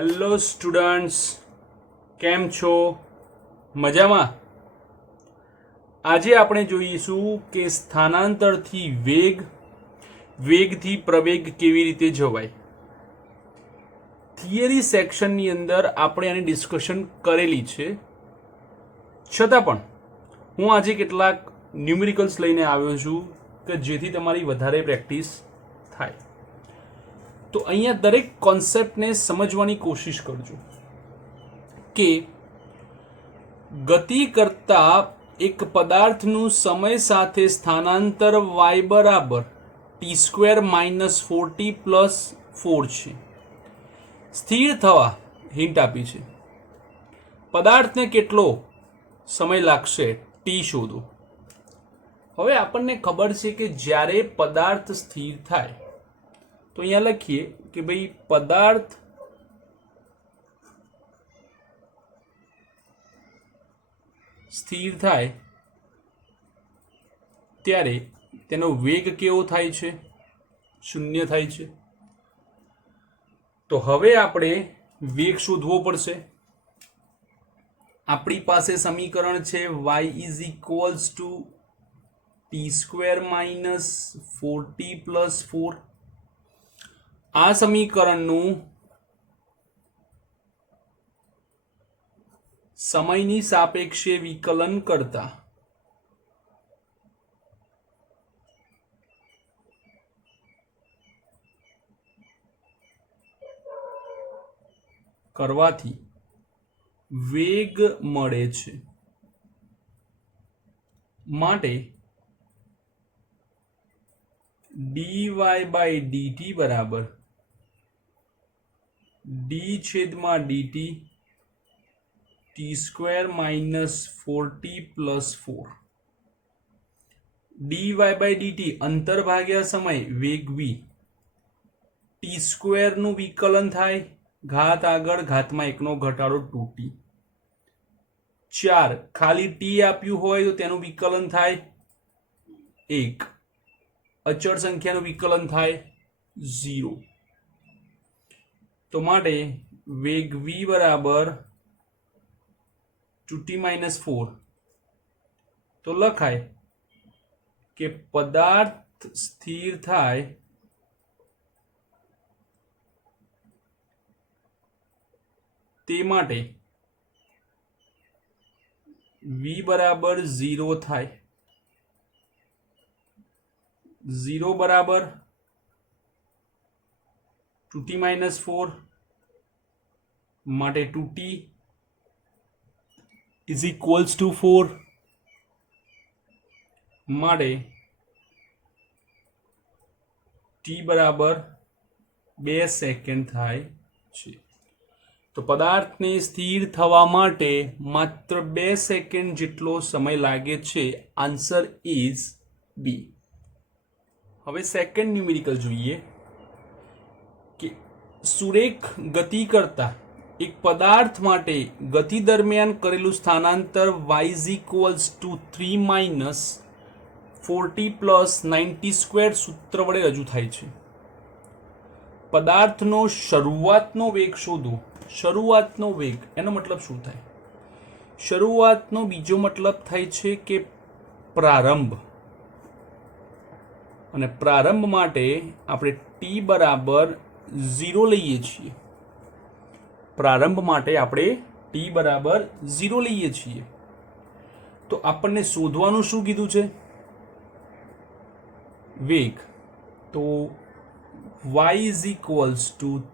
Hello students, કેમ છો? મજામાં? આજે આપણે જોઈશું કે સ્થાનાંતરથી વેગ, વેગથી પ્રવેગ કેવી રીતે જવાય. થિયરી સેક્શનની અંદર આપણે આની ડિસ્કશન કરેલી છે, છતાં પણ હું આજે કેટલાક ન્યુમેરિકલ્સ લઈને આવ્યો છું કે જેથી તમારી વધારે પ્રેક્ટિસ થાય. તો અહીંયા દરેક કોન્સેપ્ટને સમજવાની કોશિશ કરજો કે ગતિ કરતા એક પદાર્થનું સમય સાથે સ્થાનાંતર y બરાબર t² - 4t + 4 છે. સ્થિર થવા હિન્ટ આપી છે. પદાર્થને કેટલો સમય લાગશે t શોધો. હવે આપણને ખબર છે કે જ્યારે પદાર્થ સ્થિર થાય તો અહીંયા લખીએ કે ભાઈ પદાર્થ સ્થિર થાય ત્યારે તેનો વેગ કેવો થાય છે? 0 થાય છે. તો હવે આપણે વેગ શોધવો પડશે. આપણી પાસે સમીકરણ છે y = t² - 4t + 4. આ સમીકરણનું સમયની સાપેક્ષે વિકલન કરતા કરવાથી વેગ મળે છે. માટે dy/dt બરાબર d/dt t² - 4t + 4. dy/dt અંતર ભાગ્યા સમય વેગ v, t² નું વિકલન થાય, ઘાત આગળ, ઘાતમાં 1 નો ઘટાડો 2t. 4 ખાલી t આપ્યું હોય તો તેનું વિકલન થાય 1, અચળ સંખ્યાનું વિકલન થાય 0. તો માટે વેગ v બરાબર 2t - 4. તો લખાય કે પદાર્થ સ્થિર થાય તે માટે v બરાબર 0 થાય. 0 બરાબર 2t - 4 માટે 2t = 4 માટે t બરાબર 2 સેકન્ડ થાય છે. તો પદાર્થને સ્થિર થવા માટે માત્ર 2 સેકન્ડ જેટલો સમય લાગે છે. Answer is B. હવે સેકન્ડ ન્યુમેરિકલ જોઈએ કે સુરેખ ગતિ કરતા એક પદાર્થ માટે ગતિ દરમિયાન કરેલું સ્થાનાંતર y = 3 - 4t + 9t² સૂત્ર વડે રજૂ થાય છે. પદાર્થનો શરૂઆતનો વેગ શોધો. શરૂઆતનો વેગ એનો મતલબ શું થાય? શરૂઆતનો બીજો મતલબ થાય છે કે પ્રારંભ. અને પ્રારંભ માટે આપણે t બરાબર 0 લઈએ છીએ. પ્રારંભ માટે આપણે t બરાબર 0 લઈએ છીએ. તો આપણને શોધવાનું શું કીધું છે? વેગ. તો y =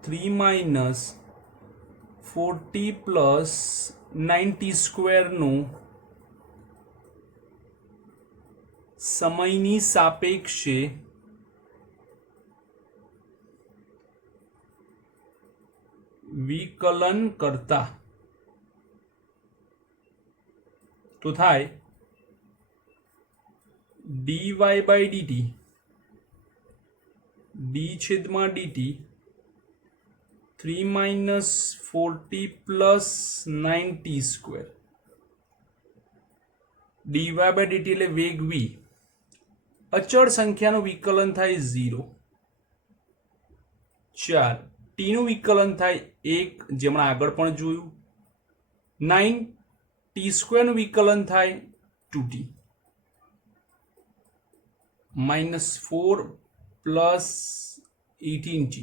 3 - 4t + 9t² નું સમયની સાપેક્ષે વિકલન કરતા તો થાય dy/dt d/dt 3 - 4t + 9t². dy/dt એટલે વેગ v, અચળ સંખ્યાનું વિકલન થાય 0. 4 ટી નું વિકલન થાય 1, જે હમણાં આગળ પણ જોયું. 9 ટી સ્ક્વેર નું વિકલન થાય 2t -4 પ્લસ 18t.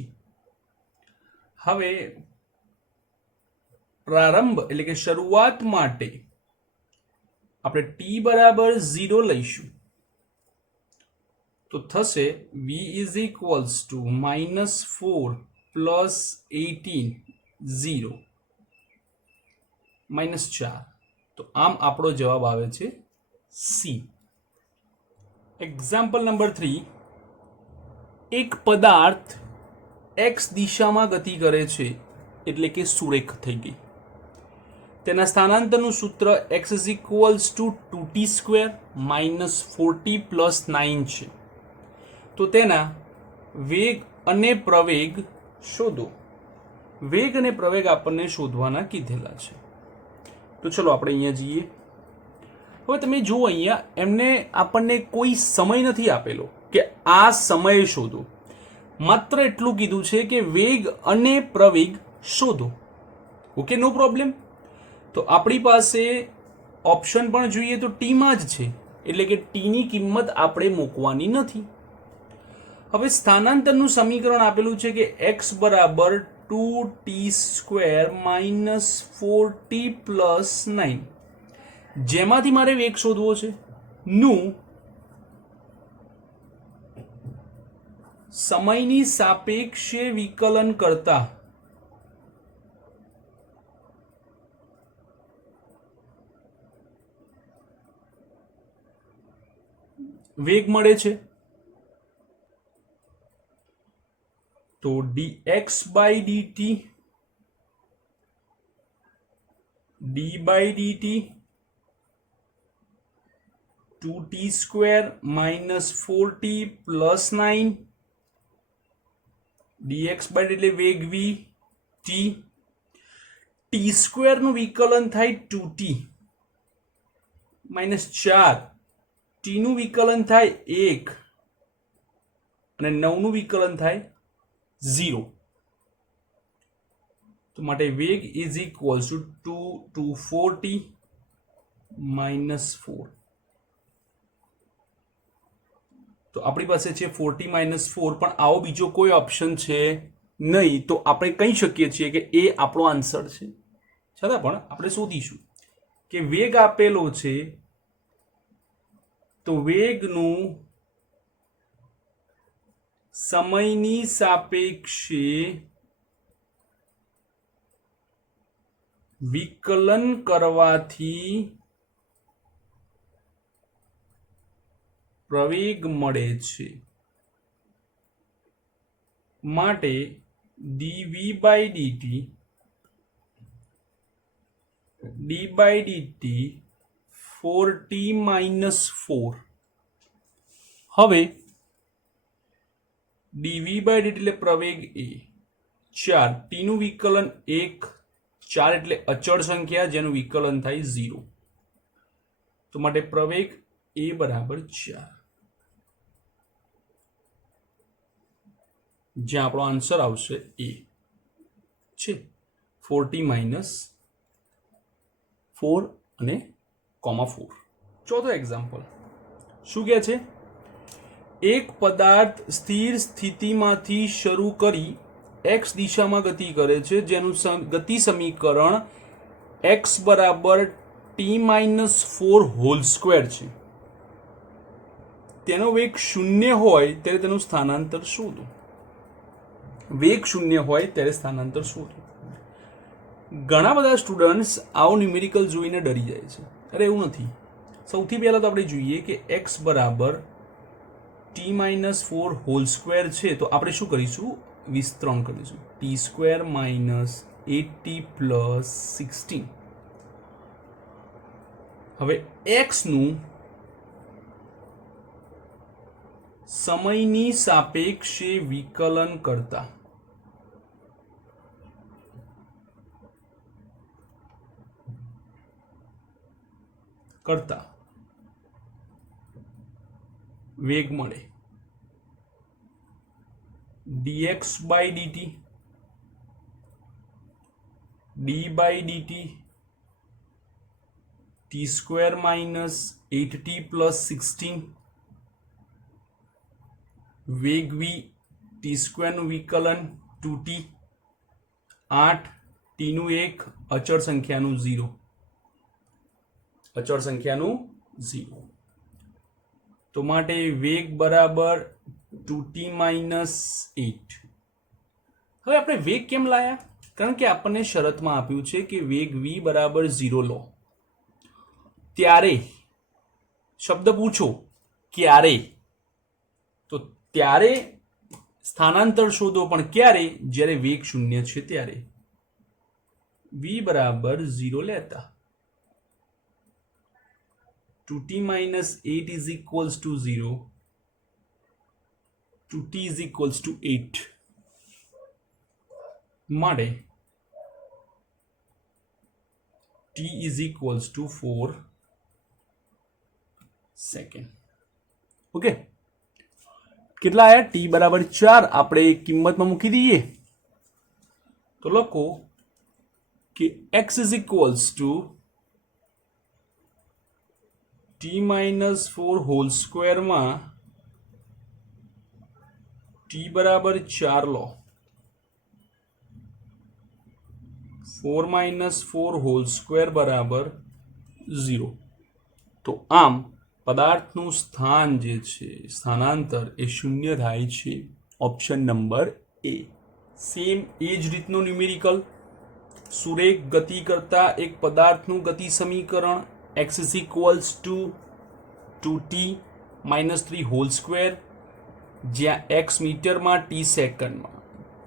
હવે પ્રારંભ એટલે કે શરૂઆત માટે આપણે t બરાબર 0 લઈશું તો થશે v is equals two -4 plus 18 0 -4. તો આમ આપણો જવાબ આવે છે સી. Example number 3. એક પદાર્થ x દિશામાં ગતિ કરે છે એટલે કે સુરેખ થઈ ગઈ. તેના સ્થાનાંતરનું સૂત્ર x is equals two 2t² -4t plus 9 છે. તો તેના વેગ અને પ્રવેગ શોધો. વેગ અને પ્રવેગ આપણને શોધવાના કીધેલા છે. તો ચલો આપણે અહીંયા જઈએ. હવે તમે જુઓ, અહીંયા એમને આપણને કોઈ સમય નથી આપેલો કે આ સમય શોધો. માત્ર એટલું કીધું છે કે વેગ અને પ્રવેગ શોધો. ઓકે, નો પ્રોબ્લેમ. તો આપણી પાસે ઓપ્શન પણ જોઈએ તો ટીમાં જ છે, એટલે કે ટીની કિંમત આપણે મૂકવાની નથી. હવે સ્થાનાંતરનું સમીકરણ આપેલું છે કે x બરાબર 2t² -4t પ્લસ 9, જેમાંથી મારે વેગ શોધવો છે નું સમયની સાપેક્ષે વિકલન કરતા વેગ મળે છે. તો dx by dt d by dt 2t² -4t plus 9 dx by dt એટલે વેગ v t. t² નું વિકલન થાય 2t -4, t નું વિકલન થાય 1 અને 9 નું વિકલન થાય 0. તો માટે વેગ is equals two 2 to 4t -4. તો આપણી પાસે છે 4t -4, પણ આવો બીજો કોઈ ઓપ્શન છે નહીં, તો આપણે કહી શકીએ છીએ કે એ આપણો આન્સર છે. છતાં પણ આપણે શોધીશું કે વેગ આપેલો છે તો વેગનું સમયની સાપેક્ષે વિકલન કરવાથી પ્રવેગ મળે છે. માટે dv by dt d by dt 4t -4. હવે dv by dt એટલે પ્રવેગ a 4, t નું વિકલન 1, 4 એટલે અચળ સંખ્યા જેનું વિકલન થાય 0. તો માટે પ્રવેગ a બરાબર 4, જ્યાં આપણો આન્સર આવશે એ છે 4t -4 અને 4. ચોથો એક્ઝામ્પલ શું કહે છે? એક પદાર્થ સ્થિર સ્થિતિમાંથી શરૂ કરી x દિશામાં ગતિ કરે છે, જેનું ગતિ સમીકરણ x બરાબર t -4 હોલ સ્ક્વેર છે. તેનો વેગ 0 હોય ત્યારે તેનું સ્થાનાંતર શોધો. વેગ 0 હોય ત્યારે સ્થાનાંતર શોધો. ઘણા બધા સ્ટુડન્ટ્સ આવો ન્યુમેરિકલ જોઈને ડરી જાય છે. અરે એવું નથી. સૌથી પહેલા તો આપણે જોઈએ કે x બરાબર t -4 હોલ સ્ક્વેર છે, તો આપણે શું કરીશું? વિસ્તરણ કરીશું. t² -8t plus 16. હવે x નું સમયની સાપેક્ષે વિકલન કરતા વેગ મળે. dx by dt D by DT T square minus 8t plus 16 વેગ વી ટી સ્ક્વેરનું વિકલન 2t 8 ટીનું 1 અચળ સંખ્યાનું 0 તો માટે વેગ બરાબર 2t માઇનસ 8. હવે આપણે વેગ કેમ લાયા? કારણ કે આપણને શરતમાં આપ્યું છે કે વેગ v બરાબર 0 લો ત્યારે શબ્દ પૂછો ક્યારે, તો ત્યારે સ્થાનાંતર શોધો, પણ ક્યારે? જ્યારે વેગ 0 છે ત્યારે. v બરાબર 0 લેતા 2t minus 8 is equals to 0, 2t is equals to 8 માટે t is equals to 4 second. Okay, કેટલા આયા? t બરાબર 4 આપણે કિંમતમાં મૂકી દઈએ તો લખો કે x is equals to t minus 4 whole સ્ક્વેરમાં t બરાબર 4 લો 4 minus 4 હોલ સ્ક્વેર બરાબર 0. તો આમ પદાર્થનું સ્થાન જે છે સ્થાનાંતર એ 0 થાય છે. ઓપ્શન નંબર એ. સેમ એ જ રીતનું ન્યુમેરિકલ સુરેખ ગતિ કરતા એક પદાર્થનું ગતિ સમીકરણ x is equals to 2t minus 3 whole square, જ્યાં x મીટરમાં t સેકન્ડમાં,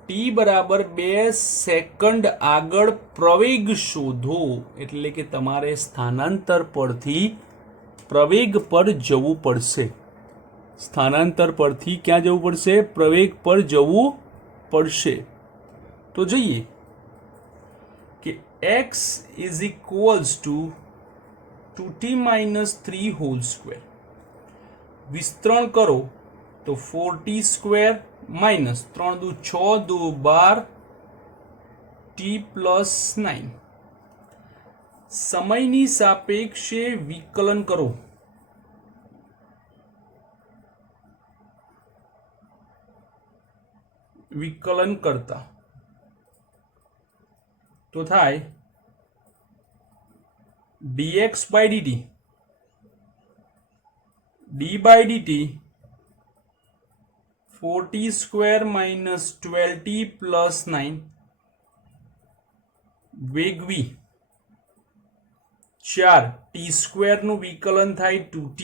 t બરાબર 2 સેકન્ડ આગળ પ્રવેગ શોધો. એટલે કે તમારે સ્થાનાંતર પરથી પ્રવેગ પર જવું પડશે. સ્થાનાંતર પરથી ક્યાં જવું પડશે? પ્રવેગ પર જવું પડશે. તો જઈએ કે x is equals to 2t minus 3 whole square, વિસ્તરણ કરો તો 4t સ્ક્વેર માઇનસ 3 દુ 6 દુ 12 t પ્લસ 9. સમયની સાપેક્ષે વિકલન કરો. વિકલન કરતા તો થાય dx by dt d by dt 4t square minus 12t plus 9 વેગ v 4 t સ્ક્વેર નું વિકલન થાય 2t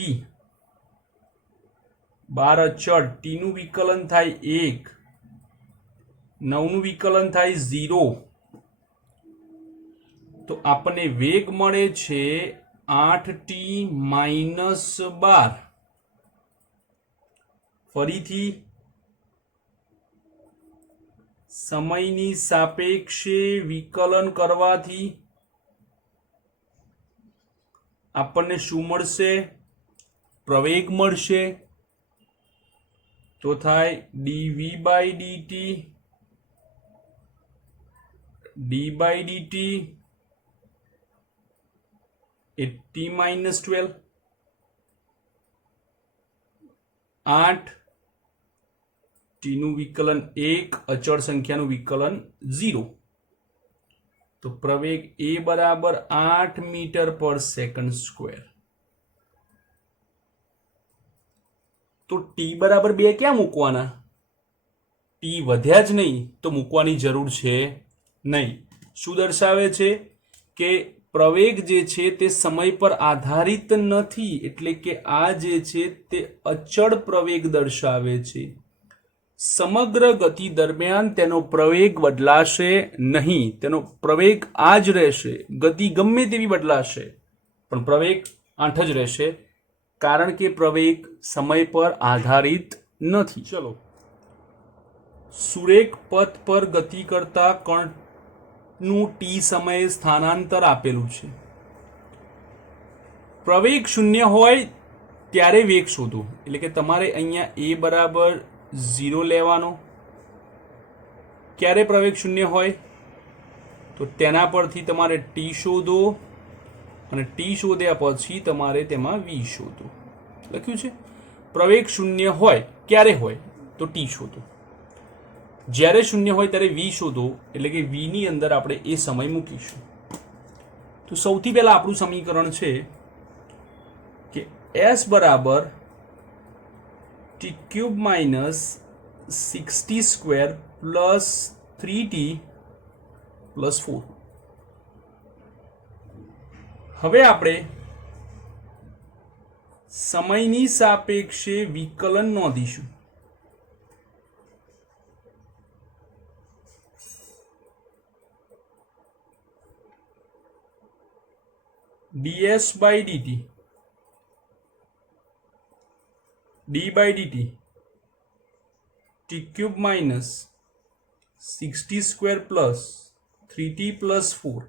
12 અચળ t નું વિકલન થાય 1 9 નું વિકલન થાય 0. તો આપણને વેગ મળે છે 8t minus 12. ફરીથી સમયની સાપેક્ષે વિકલન કરવાથી આપણને શું મળશે? પ્રવેગ મળશે. તો થાય dv by dt d by dt A t minus 12 8 t નું વિકલન 1 અચળ સંખ્યાનું વિકલન 0. તો પ્રવેગ a બરાબર 8 મીટર પર સેકન્ડ સ્ક્વેર. તો t બરાબર 2 ક્યાં મૂકવાના? t વધ્યા જ નહીં તો મૂકવાની જરૂર છે નહીં. શું દર્શાવે છે કે પ્રવેગ જે છે તે સમય પર આધારિત નથી, એટલે કે આ જે છે તે અચળ પ્રવેગ દર્શાવે છે. સમગ્ર ગતિ દરમિયાન તેનો પ્રવેગ બદલાશે નહીં. તેનો પ્રવેગ આ જ રહેશે. ગતિ ગમે તેવી બદલાશે પણ પ્રવેગ 8 જ રહેશે, કારણ કે પ્રવેગ સમય પર આધારિત નથી. ચલો, સુરેખ પથ પર ગતિ કરતા કણનું t સમયે સ્થાનાંતર આપેલું છે. પ્રવેગ 0 હોય ત્યારે વેગ શોધો. એટલે કે તમારે અહીંયા a બરાબર 0 લેવાનો. ક્યારે પ્રવેગ 0 હોય? તો તેના પરથી તમારે ટી શોધો અને ટી શોધ્યા પછી તમારે તેમાં વી શોધો. લખ્યું છે. પ્રવેગ શૂન્ય હોય ક્યારે હોય તો ટી શોધો, જ્યારે શૂન્ય હોય ત્યારે વી શોધો, એટલે કે વી ની અંદર આપણે એ સમય મૂકીશું. તો સૌથી પહેલા આપણું સમીકરણ છે કે s બરાબર T cube minus 60 square plus 3t plus 4. હવે આપણે સમયની સાપેક્ષે વિકલન નોંધીશું. ds by dt d by dt t cube minus 60 square plus 3t plus 4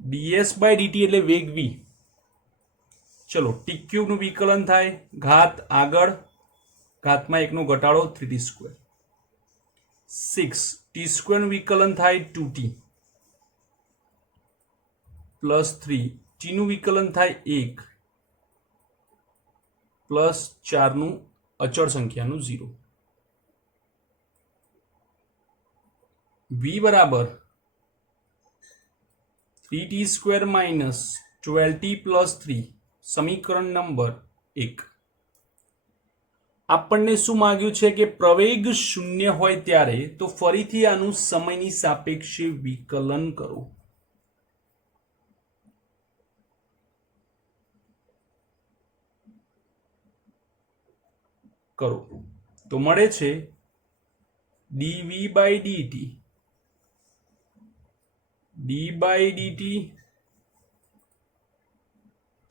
ds by dt એટલે વેગ v. ચલો t cube નું વિકલન થાય, ઘાત આગળ, ઘાતમાં 1 નો ઘટાડો 3t સ્ક્વેર, 6 t સ્ક્વેર નું વિકલન થાય 2t પ્લસ 3 t નું વિકલન થાય 1 પ્લસ 4 નું અચળ સંખ્યાનું 0. v બરાબર 3t square minus 12t plus 3, સમીકરણ નંબર 1. આપણને શું માંગ્યું છે કે પ્રવેગ શૂન્ય હોય ત્યારે તો ફરીથી આનું સમયની સાપેક્ષે વિકલન કરો. તો મળે છે dv by dt d by dt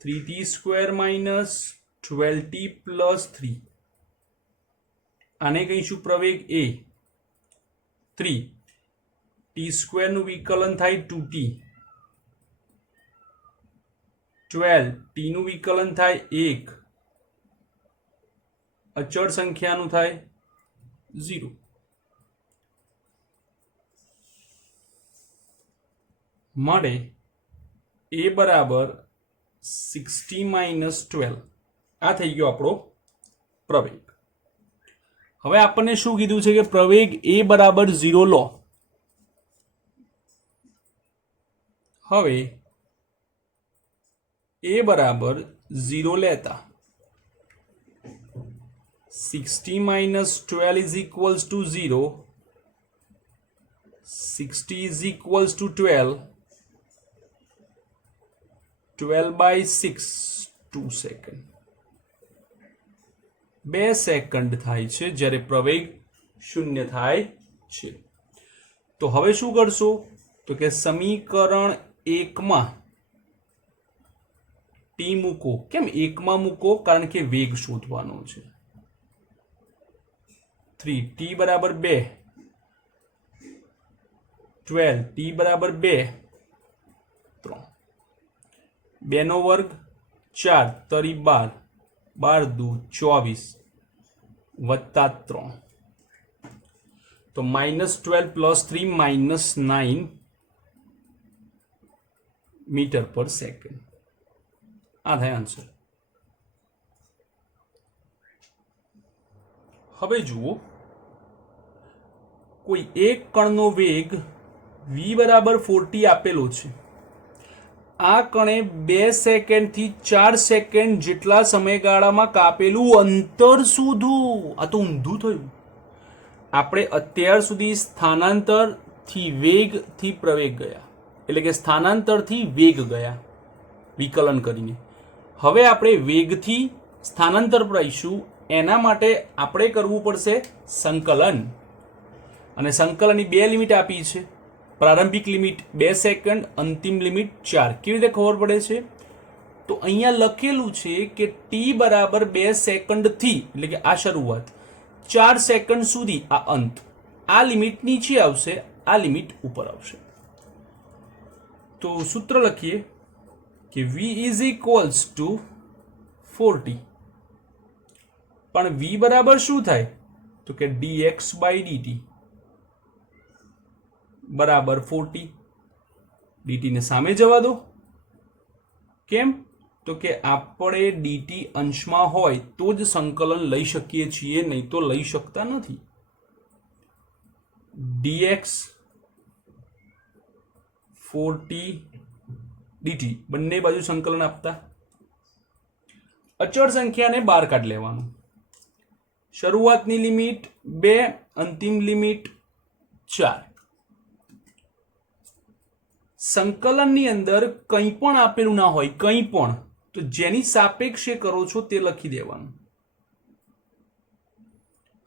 3t square minus 12t plus 3, આને કહીશું પ્રવેગ a. 3 t સ્ક્વેર નું વિકલન થાય 2t, 12 t નું વિકલન થાય 1, અચળ સંખ્યાનું થાય 0. મળે a બરાબર 60 માઇનસ 12. આ થઈ ગયો આપણો પ્રવેગ. હવે આપણને શું કીધું છે કે પ્રવેગ a બરાબર 0 લો. હવે a બરાબર 0 લેતા 60 minus 12 is equals to 0. 60 is equals to 12. 12 by 6, 2 second. 2 second થાય છે જ્યારે પ્રવેગ શૂન્ય થાય છે. તો હવે શું કરશો તો કે સમીકરણ 1 માં t મૂકો. કેમ 1 માં મૂકો? કારણ કે વેગ શોધવાનો છે. 3 t બરાબર 2, 12 t બરાબર 2, 3, 2 નો વર્ગ 4 તરી 12, 12 દુ 24 વત્તા 3, તો -12 પ્લસ 3 -9 મીટર પર સેકન્ડ. આ થાય આન્સર. હવે જુઓ, કોઈ એક કણનો વેગ v બરાબર 4t આપેલો છે. આ કણે 2 સેકન્ડથી 4 સેકન્ડ જેટલા સમયગાળામાં કાપેલું અંતર શોધો. આ તો ઊંધું થયું. આપણે અત્યાર સુધી સ્થાનાંતરથી વેગથી પ્રવેગ ગયા, એટલે કે સ્થાનાંતરથી વેગ ગયા વિકલન કરીને. હવે આપણે વેગથી સ્થાનાંતર પર આવીશું. એના માટે આપણે કરવું પડશે સંકલન, અને સંકલનની 2 લિમિટ આપી છે. પ્રારંભિક લિમિટ 2 સેકન્ડ, અંતિમ લિમિટ 4. કેવી રીતે ખબર પડે છે? તો અહીંયા લખેલું છે કે t બરાબર 2 સેકન્ડથી, એટલે કે આ શરૂઆત, 4 સેકન્ડ સુધી આ અંત. આ લિમિટ નીચે આવશે, આ લિમિટ ઉપર આવશે. તો સૂત્ર લખીએ કે v is equals two 4t. પણ v બરાબર શું થાય? તો કે dx by dt. બરાબર 40 dt ને સામે જવા દો. કેમ? તો કે આપણે dt અંશમાં હોય તો જ સંકલન લઈ શકીએ છીએ, નહીં તો લઈ શકતા નથી. dx 40 dt બંને બાજુ સંકલન આપતા અચળ સંખ્યાને બહાર કાઢ લેવાનું. શરૂઆતની લિમિટ 2, અંતિમ લિમિટ 4. સંકલનની અંદર કંઈ પણ આપેલું ના હોય, કંઈ પણ, તો જેની સાપેક્ષે કરો છો તે લખી દેવાનું.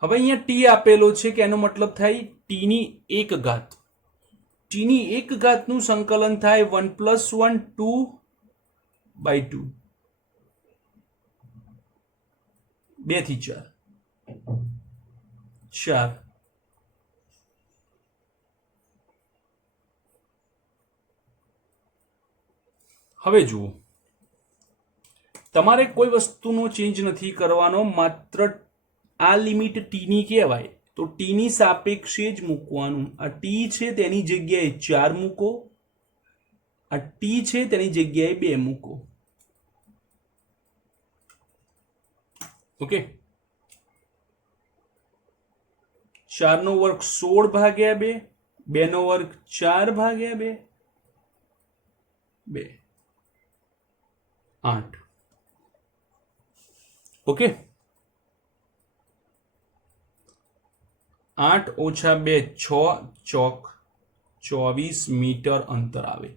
હવે અહીંયા t આપેલો છે કે એનો મતલબ થાય t ની 1 ઘાત. t ની 1 ઘાતનું સંકલન થાય 1 + 1 2/2 2 થી 4 4. હવે જુઓ, તમારે કોઈ વસ્તુનો ચેન્જ નથી કરવાનો, માત્ર આ લિમિટ t ની કહેવાય તો t ની સાપેક્ષે જ મૂકવાનું. આ t છે તેની જગ્યાએ 4 મૂકો, આ t છે તેની જગ્યાએ 2 મૂકો. ઓકે, 4 નો વર્ગ 16 ભાગ્યા 2, 2 નો વર્ગ 4 ભાગ્યા 2, 2 8. ઓકે, 8 - 2 6 ચોક 24 મીટર અંતર આવે.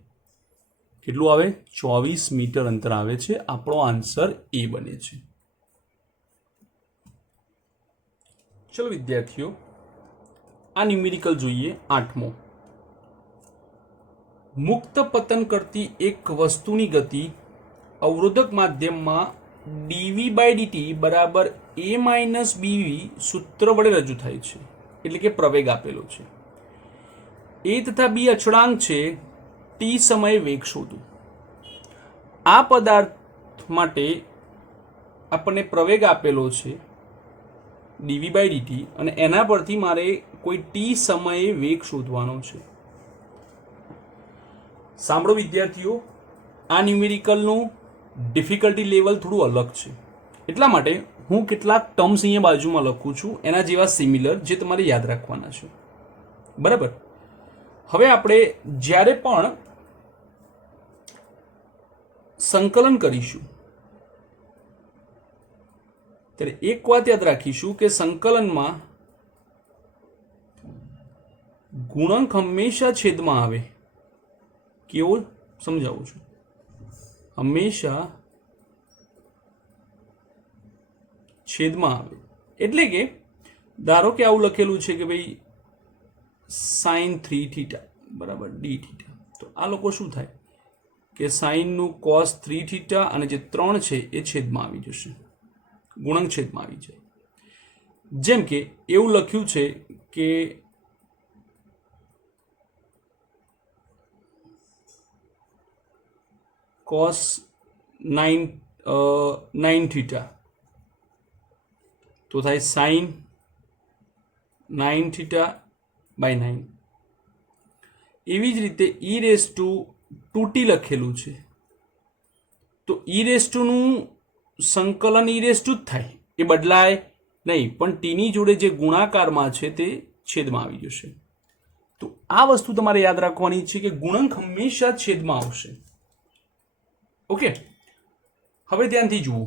કેટલું આવે? 24 મીટર અંતર આવે છે. આપણો આન્સર એ બને છે. ચલો વિદ્યાર્થીઓ, આ ન્યુમેરિકલ જોઈએ. 8મો. મુક્ત પતન કરતી એક વસ્તુની ગતિ અવરોધક માધ્યમમાં dv/dt બરાબર a - bv સૂત્ર વડે રજૂ થાય છે. એટલે કે પ્રવેગ આપેલો છે, a તથા b અચળાંક છે, t સમયે વેગ શોધો. આ પદાર્થ માટે આપણને પ્રવેગ આપેલો છે dv/dt અને એના પરથી મારે કોઈ t સમયે વેગ શોધવાનો છે. સાંભળો વિદ્યાર્થીઓ, આ ન્યુમેરિકલનું ડિફિકલ્ટી લેવલ થોડું અલગ છે. એટલા માટે હું કેટલાક ટર્મ્સ અહીંયા બાજુમાં લખું છું, એના જેવા સિમિલર, જે તમારે યાદ રાખવાના છે. બરાબર? હવે આપણે જ્યારે પણ સંકલન કરીશું ત્યારે એક વાત યાદ રાખીશું કે સંકલનમાં ગુણક હંમેશા છેદમાં આવે. કેવો? સમજાવું છું. હંમેશા છેદમાં આવે. એટલે કે ધારો કે આવું લખેલું છે કે ભાઈ sin 3θ બરાબર dθ, તો આ લોકો શું થાય કે સાઇનનું cos 3θ અને જે 3 છે એ છેદમાં આવી જશે, ગુણક છેદમાં આવી જાય. જેમ કે એવું લખ્યું છે કે cos 9θ તો થાય sin 9θ/9. એવી જ રીતે e⁻²t લખેલું છે તો e⁻નું સંકલન e⁻ જ થાય, એ બદલાય નહીં, પણ ટીની જોડે જે ગુણાકારમાં છે તે છેદમાં આવી જશે. તો આ વસ્તુ તમારે યાદ રાખવાની છે કે ગુણક હંમેશા છેદમાં આવશે. ઓકે, હવે ધ્યાનથી જુઓ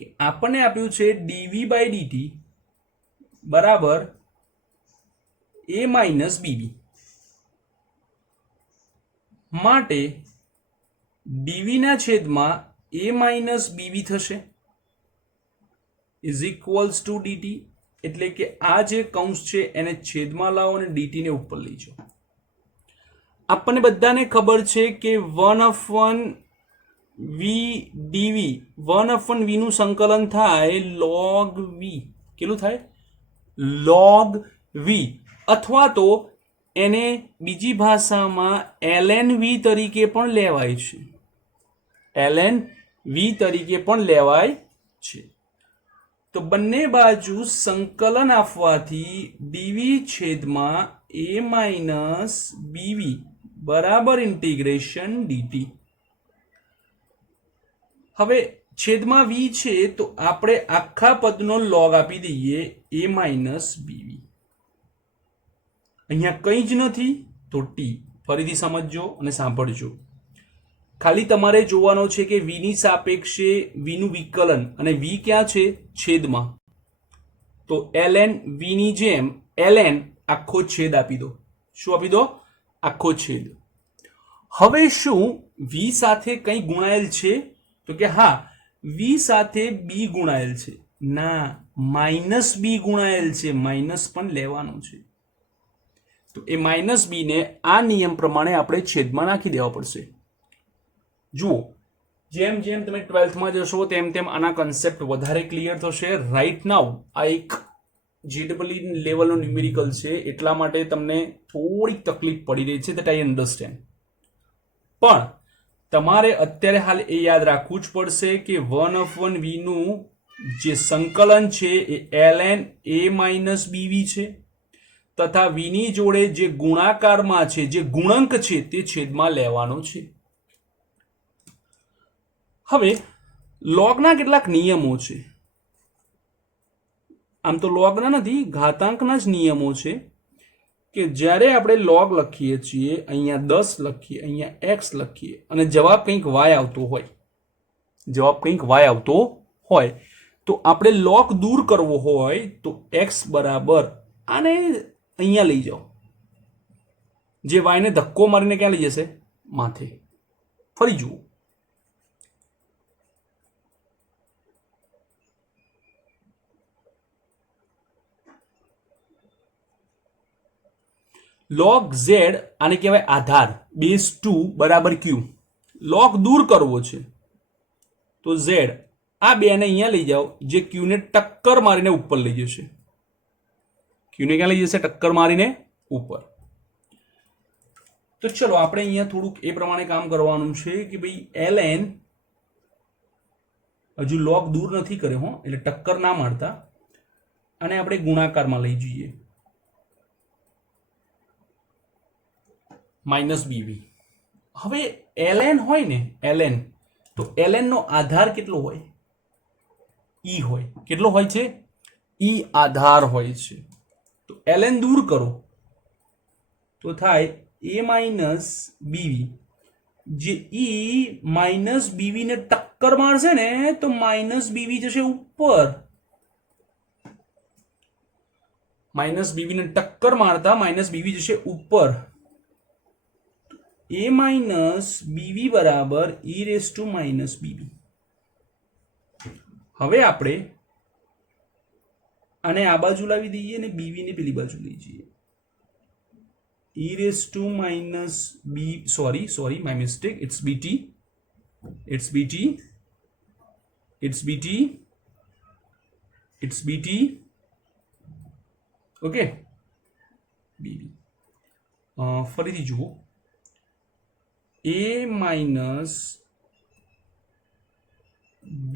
કે આપણને આપ્યું છે dv/dt બરાબર a - bv. માટે dv ના છેદમાં a - bv થશે ઇઝ ઇક્વલ્સ ટુ dt. એટલે કે આ જે કૌંસ છે એને છેદમાં લાવો અને dt ને ઉપર લઈ જાઓ. આપણને બધાને ખબર છે કે 1/v dv 1/v નું સંકલન થાય log v. કેટલું થાય? log v, અથવા તો એને બીજી ભાષામાં ln v તરીકે પણ લેવાય છે. ln v તરીકે પણ લેવાય છે. તો બંને બાજુ સંકલન આપવાથી dv છેદમાં a માઇનસ બીવી બરાબર ઇન્ટિગ્રેશન ડીટી. હવે છેદમાં v છે તો આપણે આખા પદનો લોગ આપી દઈએ a માઇનસ બીવી. અહીંયા કંઈ જ નથી તો ટી. ફરીથી સમજજો અને સાંભળજો. ખાલી તમારે જોવાનો છે કે v ની સાપેક્ષે v નું વિકલન, અને v ક્યાં છે? છેદમાં. તો ln v ની જેમ ln આખો છેદ આપી દો. શું આપી દો? આખો છેદ. હવે શું v સાથે કંઈ ગુણાયેલ છે? તો કે હા, v સાથે b ગુણાયેલ છે. ના, માઇનસ b ગુણાયેલ છે. માઇનસ પણ લેવાનું છે. તો એ માઇનસ b ને આ નિયમ પ્રમાણે આપણે છેદમાં નાખી દેવા પડશે. જુઓ, જેમ જેમ તમે 12થમાં જશો તેમ તેમ આના કન્સેપ્ટ વધારે ક્લિયર થશે. રાઈટ નાઉ આ એક જેડબલઈ લેવલનો ન્યુમેરિકલ છે, એટલા માટે તમને થોડીક તકલીફ પડી રહી છે, દેટ આઈ અન્ડરસ્ટેન્ડ. પણ તમારે અત્યારે હાલ એ યાદ રાખવું જ પડશે કે 1/v નું જે સંકલન છે એ ln a માઇનસ બીવી છે, તથા v ની જોડે જે ગુણાકારમાં છે, જે ગુણંક છે, તે છેદમાં લેવાનો છે. હવે લોગના કેટલાક નિયમો છે. આમ તો લોગના નથી, ઘાતાંકના જ નિયમો છે કે જ્યારે આપણે લોગ લખીએ છીએ, અહીંયા 10 લખીએ, અહીંયા x લખીએ અને જવાબ કંઈક y આવતો હોય, તો આપણે લોગ દૂર કરવો હોય તો x બરાબર આને અહીંયા લઈ જાઓ, જે y ને ધક્કો મારીને ક્યાં લઈ જશે? માથે. ફરી જુઓ, log z આને કહેવાય આધાર, બેઝ 2 બરાબર q. log દૂર કરવો છે તો z આ બે ને અહીંયા લઈ જાઓ, જે q ને ટક્કર મારીને ઉપર લઈ જશે. q ને ક્યાં લઈ જશે? ટક્કર મારીને ઉપર. તો ચલો આપણે અહીંયા થોડુંક એ પ્રમાણે કામ કરવાનું છે કે ભાઈ ln હજુ log દૂર નથી કર્યો હો, એટલે ટક્કર ના મારતા, અને આપણે ગુણાકારમાં લઈ જઈએ માઇનસ બીવી. હવે ln હોય ને, ln, તો ln નો આધાર કેટલો હોય? e હોય. કેટલો હોય છે? e આધાર હોય છે. તો ln દૂર કરો તો થાય a માઇનસ બીવી. જે e માઇનસ બીવી ને ટક્કર મારશે ને તો માઇનસ બીવી જશે ઉપર. માઇનસ બીવી ને ટક્કર મારતા માઇનસ બીવી જશે ઉપર. a માઇનસ બીવી બરાબર e raise to minus BV. હવે આપણે આને આ બાજુ લાવી દઈએ અને બીવી ને પેલી બાજુ લઈ જઈએ. e raise to minus B, sorry my mistake, it's bt, okay, B V. ફરીથી જુઓ, a માઇનસ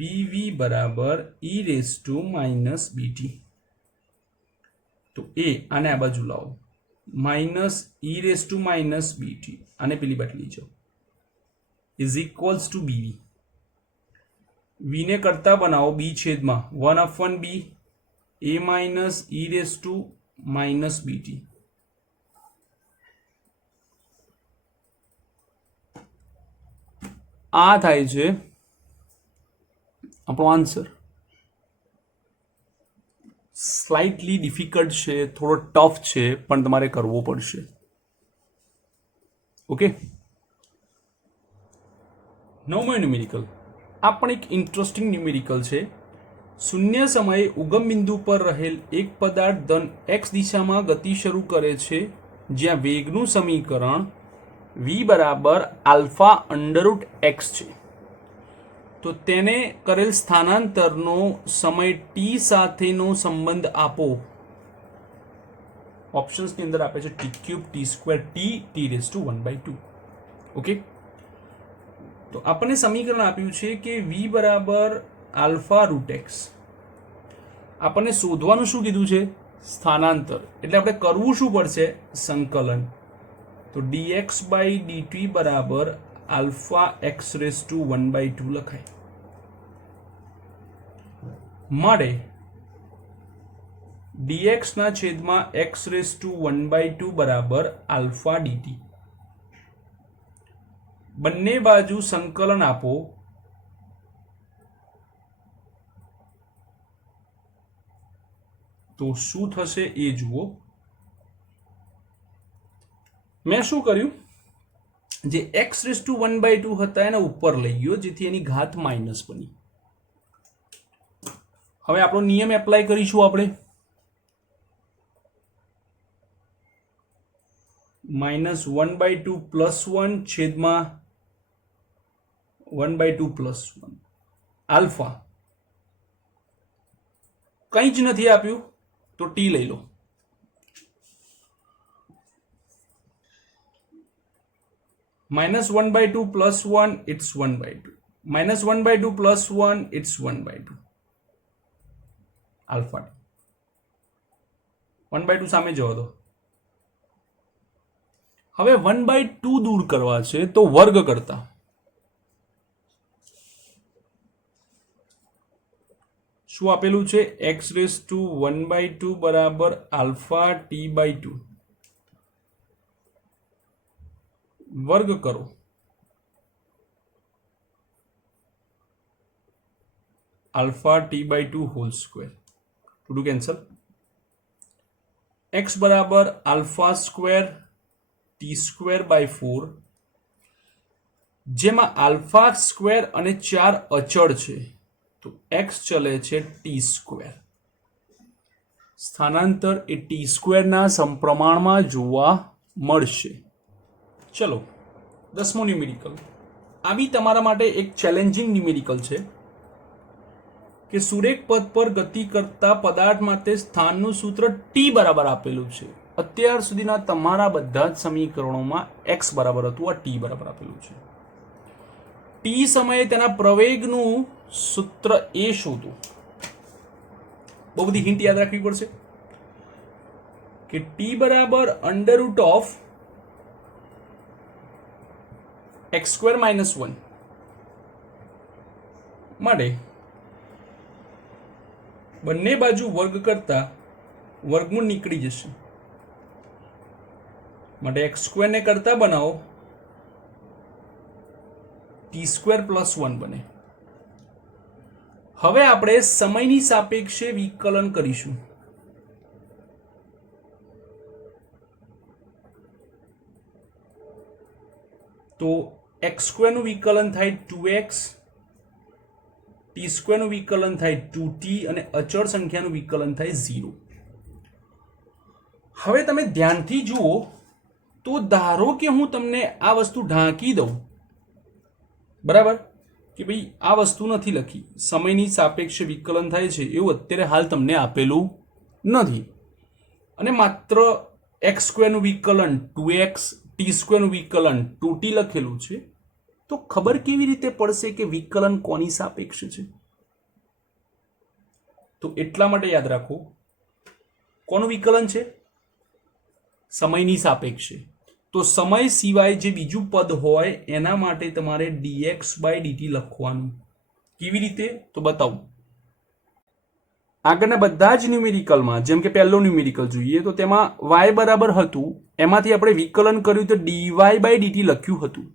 બીવી બરાબર e raise to minus B T. તો a આને આ બાજુ લાવો, minus e raise to minus B T, આને પેલી બાજુ લઈ જાઓ, is equals to B V. v ને કરતા બનાવો b છેદમાં 1/b a minus e raise to minus B T. આ થાય છે આપણો આન્સર. સ્લાઇટલી ડિફિકલ્ટ છે, થોડો ટફ છે, પણ તમારે કરવો પડશે. ઓકે, નવમો ન્યુમેરિકલ. આ પણ એક ઇન્ટરેસ્ટિંગ ન્યુમેરિકલ છે. શૂન્ય સમયે ઉગમ બિંદુ પર રહેલ એક પદાર્થ ધન x દિશામાં ગતિ શરૂ કરે છે, જ્યાં વેગનું સમીકરણ v બરાબર આલ્ફા અંડરરૂટ x છે. તો તેને કરેલ સ્થાનાંતરનો સમય t સાથેનો સંબંધ આપો. ઓપ્શન્સની અંદર આપે છે t³ t² t rays two 1/2. Okay, તો આપણને સમીકરણ આપ્યું છે કે v બરાબર આલ્ફા રૂટ x. આપણને શોધવાનું શું કીધું છે? સ્થાનાંતર એટલે આપણે કરવું શું પડશે? સંકલન. તો dx બાય dt બરાબર આલ્ફા એક્સ રેસ ટુ 1/2 લખાય. મળે dx ના છેદમાં x રેસ ટુ 1/2 બરાબર આલ્ફા dt. બંને બાજુ સંકલન આપો તો શું થશે એ જુઓ. મેં શું કર્યું? જે x રેસ ટુ 1/2 હતા એને ઉપર લઈ ગયો જેથી એની ઘાત માઇનસ બની. હવે આપણો નિયમ એપ્લાય કરીશું આપણે. -1/2 + 1 છેદમાં 1/2 + 1 આલ્ફા. કંઈ જ નથી આપ્યું તો ટી લઈ લો. -1/2 + 1 it's 1/2. -1/2 + 1 it's 1/2 alpha. 1/2 સામે જવા દો. હવે 1/2 દૂર કરવા છે તો વર્ગ કરતા શું આપેલું છે? x રેસ ટુ 1/2 બરાબર આલ્ફા t/2 વર્ગ કરો. Alpha t/2 whole square. Two cancel. x બરાબર આલ્ફા સ્ક્વેર t²/4 જેમાં આલ્ફા સ્ક્વેર અને 4 અચળ છે તો x ચલે છે t². સ્થાનાંતર એ t² ના સમપ્રમાણમાં જોવા મળશે. ચલો 10મો ન્યુમેરિકલ. આ બી તમારા માટે એક ચેલેન્જિંગ ન્યુમેરિકલ છે કે સુરેખ પદ પર ગતિ કરતા પદાર્થ માટે સ્થાનનું સૂત્ર t બરાબર આપેલું છે. અત્યાર સુધીના તમારા બધા જ સમીકરણોમાં x બરાબર હતું, આ t બરાબર આપેલું છે. t સમયે તેના પ્રવેગનું સૂત્ર એ શોધો. બહુ બધી હિન્ટ યાદ રાખવી પડશે કે t બરાબર √ x² - 1 માટે બંને બાજુ વર્ગ કરતા વર્ગમૂળ નીકળી જશે. માટે x² ને કરતા બનાવો t² + 1 બને. હવે આપણે સમયની સાપેક્ષે વિકલન કરીશું. તો x² નું વિકલન થાય 2x, t² નું વિકલન થાય 2t અને અચળ સંખ્યાનું વિકલન થાય 0. હવે તમે ધ્યાનથી જુઓ તો ધારો કે હું તમને આ વસ્તુ ઢાંકી દઉં, બરાબર, કે ભાઈ આ વસ્તુ નથી લખી, સમયની સાપેક્ષે વિકલન થાય છે એવું અત્યારે હાલ તમને આપેલું નથી અને માત્ર x² નું વિકલન 2x, t² નું વિકલન 2t લખેલું છે, તો ખબર કેવી રીતે પડશે કે વિકલન કોની સાપેક્ષે છે? તો એટલા માટે યાદ રાખો કોનું વિકલન છે? સમયની સાપેક્ષે. તો સમય સિવાય જે બીજું પદ હોય એના માટે તમારે dx/dt લખવાનું. કેવી રીતે? તો બતાવું. આગળના બધા જ ન્યુમેરિકલમાં જેમ કે પહેલો ન્યુમેરિકલ જોઈએ તો તેમાં y બરાબર હતું, એમાંથી આપણે વિકલન કર્યું તો dy/dt લખ્યું હતું.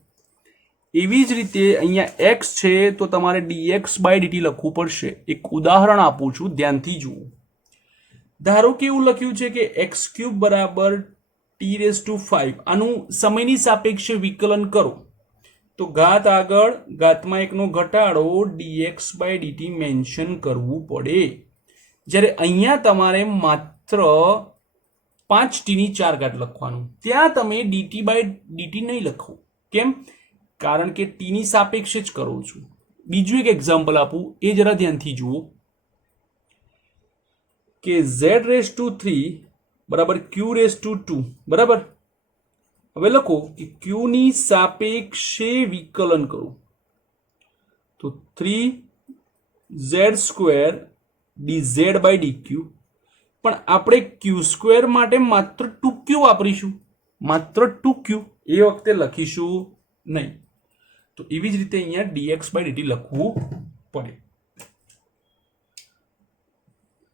એવી જ રીતે અહીંયા x છે તો તમારે dx/dt લખવું પડશે. એક ઉદાહરણ આપું છું, ધ્યાનથી જુઓ. ધારો કે એવું લખ્યું છે કે x³ બરાબર t⁵ આનું સમયની સાપેક્ષે વિકલન કરો તો ઘાત આગળ ઘાતમાં 1નો ઘટાડો dx/dt મેન્શન કરવું પડે. જ્યારે અહીંયા તમારે માત્ર 5t⁴ લખવાનું, ત્યાં તમે dt/dt નહીં લખો. કેમ? કારણ કે t ની સાપેક્ષે જ કરું છું. બીજું એક એક્ઝામ્પલ આપું, એ જરા ધ્યાનથી જુઓ કે z³ બરાબર q², બરાબર. હવે લખો કે q ની સાપેક્ષે વિકલન કરું તો 3z² dz/dq. પણ પણ આપણે ક્યુ સ્ક્વેર માટે માત્ર 2q વાપરીશું, માત્ર 2q, એ વખતે લખીશું નહીં. તો એવી જ રીતે અહીંયા dx/dt લખવું પડે.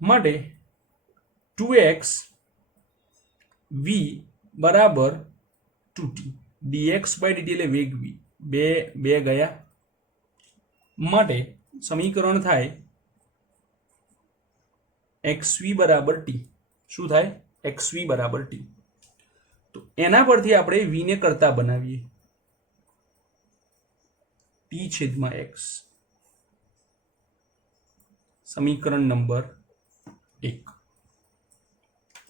માટે 2x v બરાબર 2t, dx/dt એટલે વેગ v, બે ગયા. માટે સમીકરણ થાય xv બરાબર t. શું થાય? xv બરાબર t. તો એના પરથી આપણે v ને કરતા બનાવીએ, t/x. સમીકરણ નંબર 1.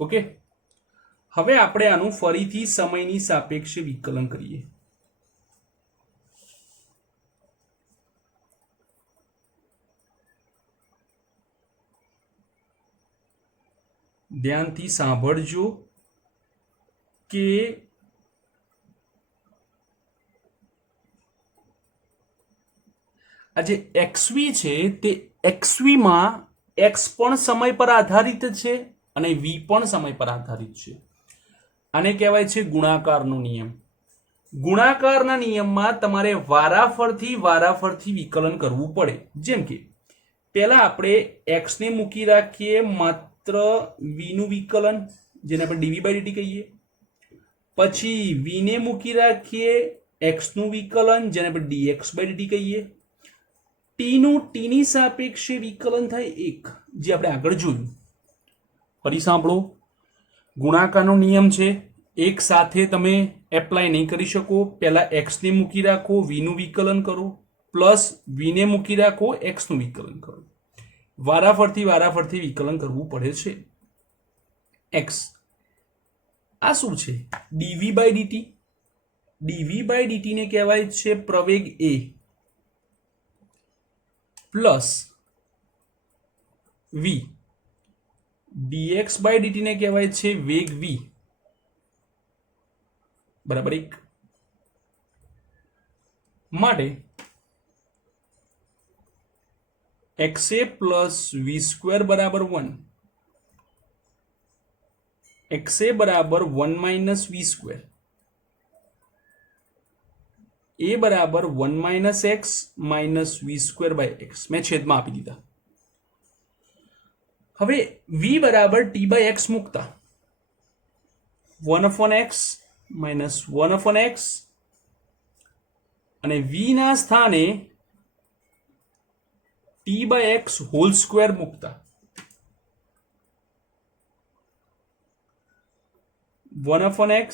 ઓકે, હવે આપણે આનું ફરીથી સમયની સાપેક્ષે વિકલન કરીએ. ધ્યાનથી સાંભળજો કે આ જે xv છે તે xv માં x પણ સમય પર આધારિત છે અને v પણ સમય પર આધારિત છે. આને કહેવાય છે ગુણાકારનો નિયમ. ગુણાકારના નિયમમાં તમારે વારાફરથી વિકલન કરવું પડે. જેમ કે પહેલા આપણે x ને મૂકી રાખીએ માત્ર v નું વિકલન, જેને આપણે dv/dt કહીએ. પછી v ને મૂકી રાખીએ x નું વિકલન, જેને આપણે dx/dt કહીએ. t નું t ની સાપેક્ષે વિકલન થાય 1, જે આપણે આગળ જોયું. ફરી સાંભળો, ગુણાકારનો નિયમ છે, એક સાથે તમે એપ્લાય નહીં કરી શકો. પહેલા x ને મૂકી રાખો, v નું વિકલન કરો, પ્લસ v ને મૂકી રાખો, x નું વિકલન કરો. વારાફરથી વિકલન કરવું પડે છે. x આ શું છે? dv/dt. dv/dt ને કહેવાય છે પ્રવેગ a, પ્લસ v. dx/dt ને કહેવાય છે વેગ v બરાબર 1. માટે xa પ્લસ v સ્ક્વેર બરાબર 1, xa બરાબર 1 માઇનસ v સ્ક્વેર, a બરાબર 1 minus x minus v square by x. મેં છેદમાં આપી દીધા. હવે v બરાબર t/x મૂકતા 1/x માઇનસ 1/x અને v ના સ્થાને t/x હોલ સ્ક્વેર મૂકતા 1/x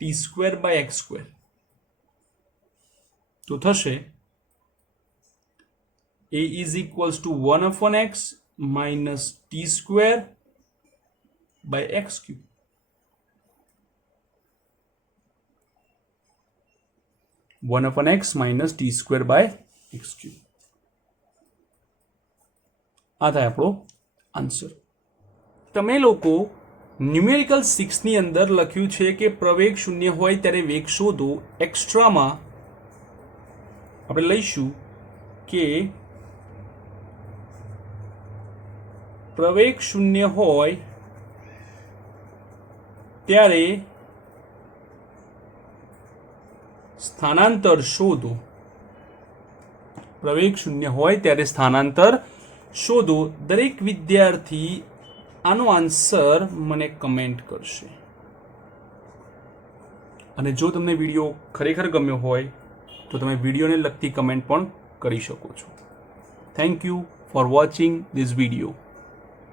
t square by x square. તો થશે a is equals to 1/x minus t square by x cube. One upon x minus t square by x cube. આ થાય આપણો answer. તમે લોકો ન્યુમેરિકલ 6 ની અંદર લખ્યું છે કે પ્રવેગ શૂન્ય હોય ત્યારે વેગ શોધો. એક્સ્ટ્રામાં આપણે લઈશું કે પ્રવેગ શૂન્ય હોય ત્યારે સ્થાનાંતર શોધો. પ્રવેગ શૂન્ય હોય ત્યારે સ્થાનાંતર શોધો. દરેક વિદ્યાર્થી આનો આન્સર મને કમેન્ટ કરશે. અને જો તમને વિડીયો ખરેખર ગમ્યો હોય તો તમે વિડીયોને લગતી કમેન્ટ પણ કરી શકો છો. Thank you for watching this video.